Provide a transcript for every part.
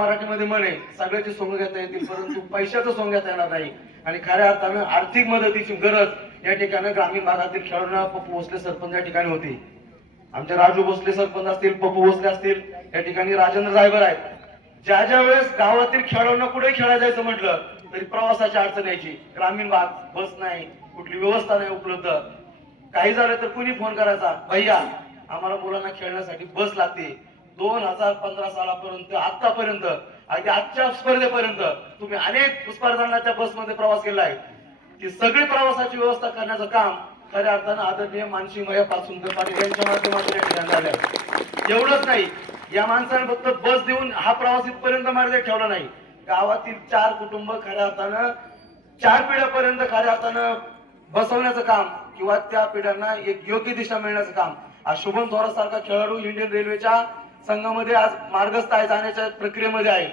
मराठीमध्ये म्हणे सगळ्याचे सोंग घेता येतील परंतु पैशाचं सोंग घेता येणार नाही. आणि खऱ्या अर्थानं आर्थिक मदतीची गरज या ठिकाणी ग्रामीण भागातील खेळाडूंना पप्पू भोसले सरपंच या ठिकाणी होती. आमचे राजू भोसले सरपंच असतील पप्पू भोसले असतील या ठिकाणी राजेंद्र रायबर आहेत. ज्या ज्या वेळेस गावातील खेळाडूंना कुठे खेळायला जायचं म्हटलं तरी प्रवासाची अडचण यायची. ग्रामीण भाग बस नाही कुठली व्यवस्था नाही उपलब्ध. काही झालं तर कुणी फोन करायचा? भैया आम्हाला मुलांना खेळण्यासाठी बस लागते. दोन हजार पंधरा सालापर्यंत आतापर्यंत अगदी आजच्या स्पर्धेपर्यंत तुम्ही अनेक स्पर्धांना त्या बसमध्ये प्रवास केला आहे. ती सगळी प्रवासाची व्यवस्था करण्याचं काम खऱ्या अर्थानं आदरणीय मानसिंग मया पासून पाटील यांच्या माध्यमातून एवढंच नाही या माणसाने फक्त बस देऊन हा प्रवास इथपर्यंत मर्यादित ठेवला नाही. गावातील चार कुटुंब खऱ्या अर्थानं चार पिढ्यापर्यंत खऱ्या अर्थानं बसवण्याचं काम किंवा त्या पिढ्यांना एक योग्य दिशा मिळण्याचं काम. हा शुभम थोरात सारखा खेळाडू इंडियन रेल्वेच्या संघामध्ये आज मार्गस्थ आहे जाण्याच्या प्रक्रियेमध्ये आहे.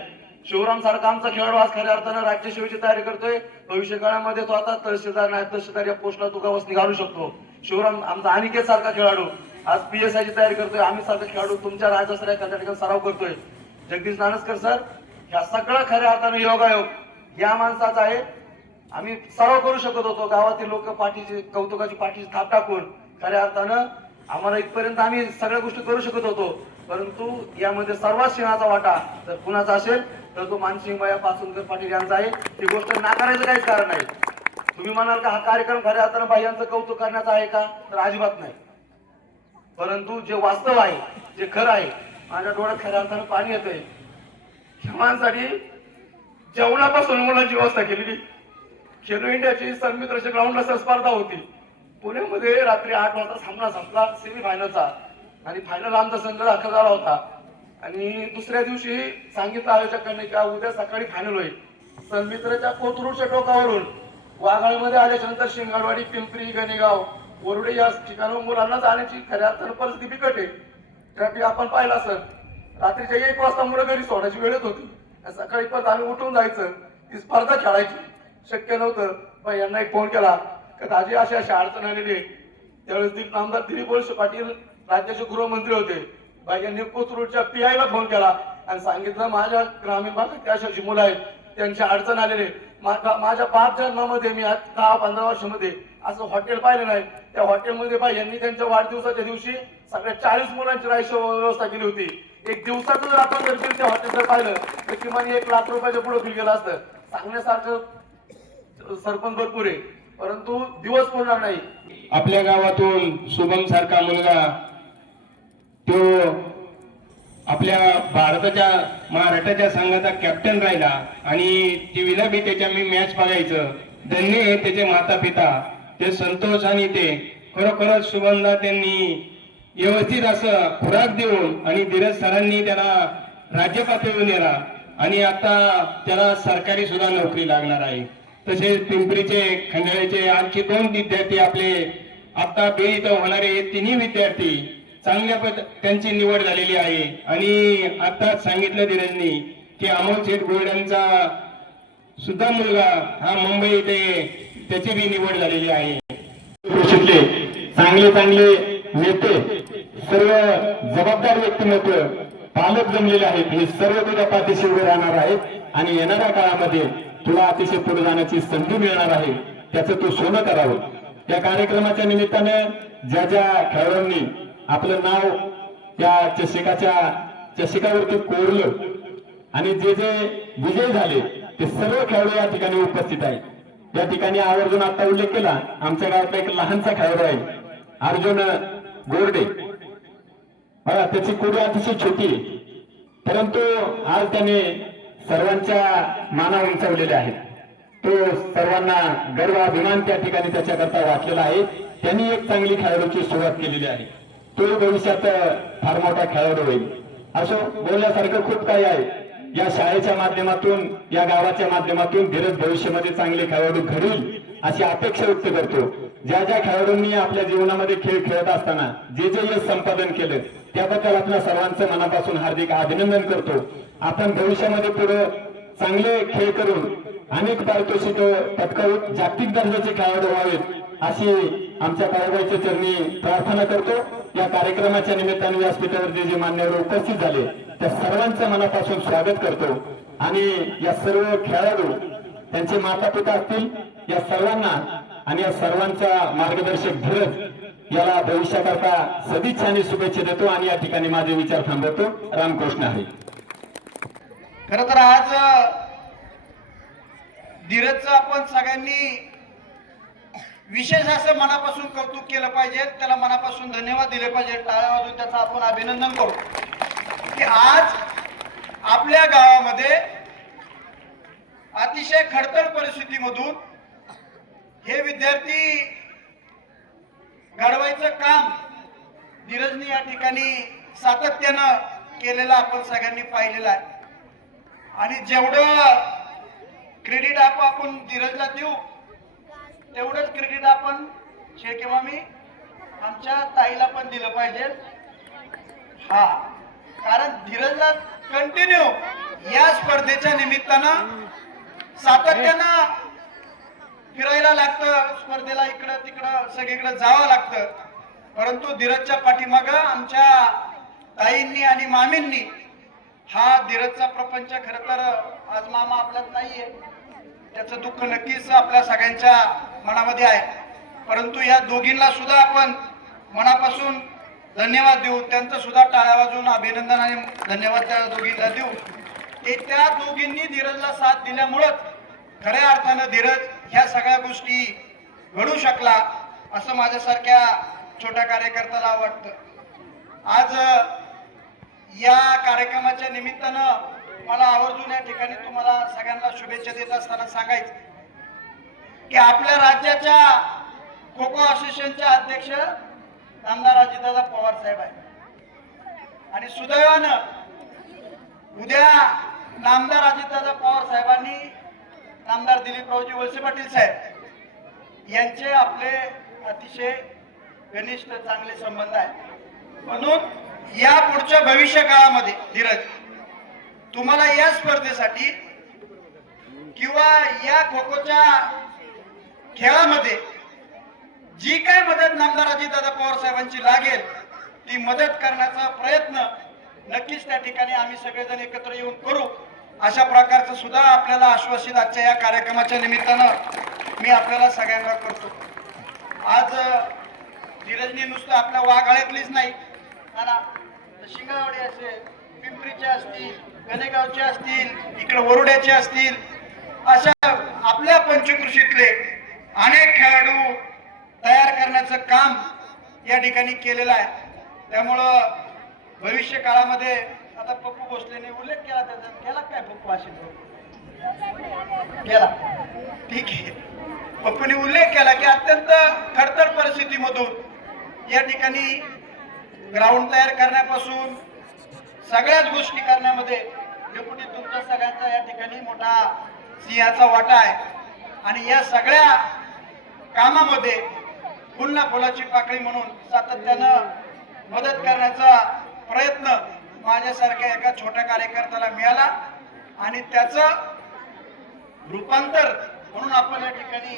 शिवराम सारखा आमचा खेळाडू आज खऱ्या अर्थानं राज्यसेवेची तयारी करतोय. भविष्य काळामध्ये तो आता तहसीलदार नाही तहसीलदार या पोस्टला तो गावास निघालू शकतो. शिवराम आमचा अनिकेत सारखा खेळाडू. आज पी एस ची तयारी करतोय आम्ही सारखा खेळाडू तुमच्या राज्यासर त्या ठिकाणी सराव करतोय. जगदीश नानसकर सर ह्या सगळा खऱ्या अर्थानं योगायोग या माणसाचा आहे. आम्ही सराव करू शकत होतो गावातील लोक पाठीची कौतुकाची पाठीची थाप टाकून. खऱ्या अर्थानं आम्हाला इथपर्यंत आम्ही सगळ्या गोष्टी करू शकत होतो. परंतु यामध्ये सर्वात सिंहाचा वाटा जर कुणाचा असेल तर तो मानसिंग बाया पासूनकर पाटील यांचा आहे ही गोष्ट नाकारायचं काहीच कारण नाही. तुम्ही म्हणाल का हा कार्यक्रम खऱ्या अर्थानं बाह्यांचं कौतुक करण्याचा आहे का? तर अजिबात नाही. परंतु जे वास्तव आहे जे खरं आहे माझ्या डोळ्यात खऱ्या अर्थानं पाणी येतंय. क्षमांसाठी जेवणापासून मुलांची व्यवस्था केलेली. खेलो इंडियाची सन्मित्राच्या ग्राउंडला स्पर्धा होती. पुण्यामध्ये रात्री आठ वाजता सामना संपला सेमी फायनलचा आणि फायनल आमचा संघ दाखल झाला होता. आणि दुसऱ्या दिवशी सांगितलं आयोजकांनी का उद्या सकाळी फायनल होईल. संमित्रच्या कोथरूडच्या टोकावरून वाघाळमध्ये आल्याच्यानंतर शिंगाडवाडी पिंपरी गणेगाव वरुडे या ठिकाणाहून मुलांना जाण्याची खऱ्या अर्थानं परिस्थिती बिकट आहे. ट्रॅफिक आपण पाहिला सर रात्रीच्या एक वाजता मुलं घरी सोडायची वेळेत होती. सकाळी परत आम्ही उठून जायचं ती स्पर्धा खेळायची. शक्य नव्हतं पण यांना एक फोन केला. का दाजी अशी अशी अडचण आलेली आहे. त्यावेळेस आमदार दिलीप वळसे पाटील राज्याचे गृहमंत्री होते. बाई यांनी कोथरूडच्या आय ला फोन केला आणि सांगितलं माझ्या ग्रामीण भागात अशी अशी मुलं आहेत त्यांची अडचण आलेली माझ्या पाच जन्मामध्ये मी आज दहा पंधरा वर्षामध्ये असं हॉटेल पाहिलं नाही. त्या हॉटेलमध्ये पाहिजे यांनी त्यांच्या वाढदिवसाच्या दिवशी सगळ्या चाळीस मुलांची राहायची व्यवस्था केली होती. एक दिवसाचं जर आपण जर बिल त्या हॉटेल जर पाहिलं तर किमान एक लाख रुपयाच्या पुढे बिल गेलं असतं. सांगण्यासारखं सरपंच भरपूर आहे. परंतु दिवस होणार नाही. आपल्या गावातून शुभम सारखा मुलगा तो आपल्या भारताच्या महाराष्ट्राच्या संघाचा कॅप्टन राहिला आणि टीव्हीला बी त्याच्या मी मॅच बघायचं. धन्य हे त्याचे माता पिता ते संतोष आणि ते खरोखरच शुभमला त्यांनी व्यवस्थित असं खुराक देऊन आणि धीरज सरांनी त्याला राज्य पातळीवर नेला. आणि आता त्याला सरकारी सुद्धा नोकरी लागणार आहे. तसेच पिंपरीचे खंडाळीचे आणखी दोन विद्यार्थी आपले? आता बे इथं होणारे हे तिन्ही विद्यार्थी चांगल्या पद त्यांची निवड झालेली आहे. आणि आताच सांगितलं धीरजनी की अमोल शेठ गोल्डांचा सुद्धा मुलगा हा मुंबई इथे त्याची बी निवड झालेली आहे. कृषीतले चांगले चांगले नेते सर्व जबाबदार व्यक्तिमत्व पालक जमलेले आहेत. हे सर्व तुझ्या पाठीशी उभे राहणार आहेत. आणि येणाऱ्या काळामध्ये तुला अतिशय पुढे जाण्याची संधी मिळणार आहे. त्याचं तू सोनं करावं. त्या कार्यक्रमाच्या निमित्ताने ज्या ज्या खेळाडूंनी आपलं नाव त्या चषकाच्या चषकावरती कोरलं आणि जे जे विजय झाले ते सर्व खेळाडू या ठिकाणी उपस्थित आहेत. या ठिकाणी आवर्जून आता उल्लेख केला आमच्या गावातला एक लहानसा खेळाडू आहे अर्जुन गोरडे. बघा त्याची कुडी अतिशय छोटी आहे. परंतु आज त्याने सर्वांच्या माना उंचावलेले आहेत. तो सर्वांना गर्वाभिमान त्या ठिकाणी त्याच्याकरता वाटलेला आहे. त्यांनी एक चांगली खेळाडूची सुरुवात केलेली आहे. तो भविष्यात फार मोठा खेळाडू होईल. असो बोलण्यासारखं खूप काही आहे. या शाळेच्या माध्यमातून या गावाच्या माध्यमातून धीरज भविष्यामध्ये चांगले खेळाडू घडील अशी अपेक्षा व्यक्त करतो. ज्या ज्या खेळाडूंनी आपल्या जीवनामध्ये खेळ खेळत असताना जे जे यश संपादन केलं त्याबद्दल आपल्या सर्वांचं मनापासून हार्दिक अभिनंदन करतो. आपण भविष्यामध्ये पुढे चांगले खेळ करून अनेक पारितोषिक पटकावून जागतिक दर्जाचे खेळाडू व्हावेत अशी आमच्या काळोबाईच्या चरणी प्रार्थना करतो. या कार्यक्रमाच्या निमित्ताने व्यासपीठावर जे जे मान्यवर उपस्थित झाले त्या सर्वांचं मनापासून स्वागत करतो. आणि या सर्व खेळाडू त्यांचे माता पिता असतील या सर्वांना आणि या सर्वांचा मार्गदर्शक धीरज याला भविष्याकरता सदिच्छा आणि शुभेच्छा देतो. आणि या ठिकाणी माझे विचार थांबवतो. रामकृष्ण हरी. खर तर आज धीरजचं आपण सगळ्यांनी विशेष असं मनापासून कौतुक केलं पाहिजे. त्याला मनापासून धन्यवाद दिले पाहिजे. टाळ्या वाजून त्याचं आपण अभिनंदन करू. की आज आपल्या गावामध्ये अतिशय खडतर परिस्थितीमधून हे विद्यार्थी घडवायचं काम धीरजनी या ठिकाणी सातत्यानं केलेलं आपण सगळ्यांनी पाहिलेलं आहे. आणि जेवढं क्रेडिट आप आपण धीरजला देऊ तेवढंच क्रेडिट आपण शेळके मामी आमच्या ताईला पण दिलं पाहिजे. हा. कारण धीरजला कंटिन्यू या स्पर्धेच्या निमित्तानं सातत्यानं फिरायला लागतं स्पर्धेला इकडं तिकडं सगळीकडं जावं लागतं. परंतु धीरजच्या पाठीमागं आमच्या ताईंनी आणि मामींनी हा धीरजचा प्रपंच खर तर आज मामा आपल्यात नाहीये. त्याचं दुःख नक्कीच आपल्या सगळ्यांच्या मनामध्ये आहे. परंतु या दोघींना सुद्धा आपण मनापासून धन्यवाद देऊ. त्यांचं सुद्धा टाळ्या वाजून अभिनंदन आणि धन्यवाद त्या दोघींना देऊ. ते त्या दोघींनी धीरजला साथ दिल्यामुळंच खऱ्या अर्थानं धीरज ह्या सगळ्या गोष्टी घडू शकला असं माझ्यासारख्या छोट्या कार्यकर्त्याला वाटतं. आज या कार्यक्रमाच्या निमित्तानं मला आवर्जून या ठिकाणी तुम्हाला सगळ्यांना शुभेच्छा देत असताना सांगायचं की आपल्या राज्याच्या खो खो असोसिएशनच्या अध्यक्ष आमदार अजितदादा पवार साहेब आहेत. आणि सुदैवानं उद्या नामदार अजितदादा पवार साहेबांनी नामदार दिलीपरावजी वळसे पाटील साहेब यांचे आपले अतिशय घनिष्ठ चांगले संबंध आहेत. म्हणून या पुढच्या भविष्य काळामध्ये धीरज तुम्हाला या स्पर्धेसाठी किंवा या खो खोच्या खेळामध्ये जी काय मदत नामदार दादा पवार साहेबांची लागेल ती मदत करण्याचा प्रयत्न नक्कीच त्या ठिकाणी आम्ही सगळेजण एकत्र येऊन करू. अशा प्रकारचं सुद्धा आपल्याला आश्वासित आजच्या या कार्यक्रमाच्या निमित्तानं मी आपल्याला सगळ्यांना करतो. आज धीरजने धीरजनी नुसतं आपल्या वाघाळ्यातलीच नाही हा शिंगावडे असेल पिंपरीचे असतील गणेगावचे असतील इकडे वरुड्याचे असतील अशा आपल्या पंचकृषीतले अनेक खेळाडू तयार करण्याचं काम या ठिकाणी केलेलं आहे. त्यामुळं भविष्य काळामध्ये आता पप्पू भोसलेने उल्लेख केला त्याचा केला काय पप्पू अशी? केला. ठीक आहे. पप्पूने उल्लेख केला की अत्यंत खडतर परिस्थितीमधून या ठिकाणी ग्राउंड तयार करण्यापासून सगळ्याच गोष्टी करण्यामध्ये डेप्युटी तुमच्या सगळ्यांचा या ठिकाणी मोठा सिंहाचा वाटा आहे. आणि या सगळ्या कामामध्ये पुन्हा फुलाची पाकळी म्हणून सातत्यानं मदत करण्याचा प्रयत्न माझ्यासारख्या एका छोट्या कार्यकर्त्याला मिळाला. आणि त्याचं रूपांतर म्हणून आपण या ठिकाणी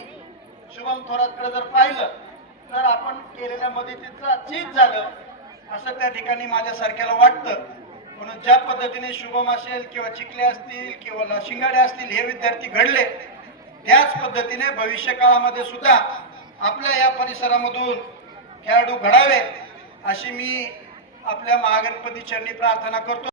शुभम थोरातकडे जर पाहिलं तर आपण केलेल्या मदतीचं चीज झालं. असं त्या ठिकाणी माझ्यासारख्याला वाटतं. म्हणून ज्या पद्धतीने शुभम असेल किंवा चिखले असतील किंवा शिंगाडे असतील हे विद्यार्थी घडले त्याच पद्धतीने भविष्य काळामध्ये सुद्धा आपल्या या परिसरामधून खेळाडू घडावे अशी मी आपल्या महागणपती चरणी प्रार्थना करतो.